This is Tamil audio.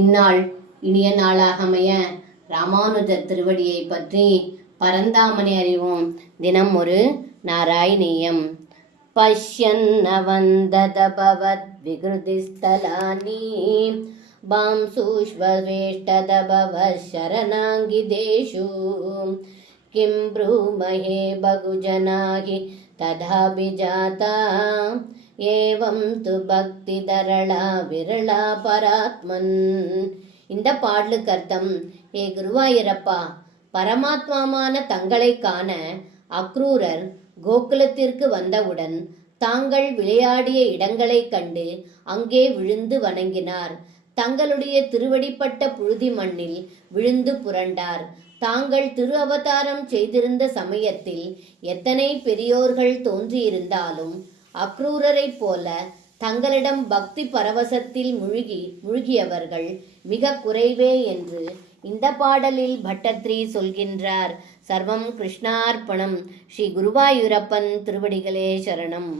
இந்நாள் இனிய நாளாக அமைய ராமானுஜர் திருவடியை பற்றி பரந்தாமனை அறிவோம். தினம் ஒரு நாராயணீயம். பஷ்யன்ன வந்ததபவத் விகிருதிஸ்தலானி பாம்சூஷ்வேஷ்டதபவ சரணாங்கிதேஷு கிம் ப்ரூமஹே பகுஜனாகி ததாபிஜாதா ஏவம் து பக்தி தரளா விரளா பராத்மன். இந்த பாடலுக்கு அர்த்தம், ஏ குருவாயூரப்பா, பரமாத்மாவான தங்களை காண அக்ரூரர் கோகுலத்திற்கு வந்தவுடன் தாங்கள் விளையாடிய இடங்களை கண்டு அங்கே விழுந்து வணங்கினார். தங்களுடைய திருவடிப்பட்ட புழுதி மண்ணில் விழுந்து புரண்டார். தாங்கள் திரு அவதாரம் செய்திருந்த சமயத்தில் எத்தனை பெரியோர்கள் தோன்றியிருந்தாலும் அக்ரூரரை போல தங்களிடம் பக்தி பரவசத்தில் முழுகியவர்கள் மிக குறைவே என்று இந்த பாடலில் பட்டத்ரி சொல்கின்றார். சர்வம் கிருஷ்ணார்ப்பணம். ஸ்ரீ குருவாயூரப்பன் திருவடிகளே சரணம்.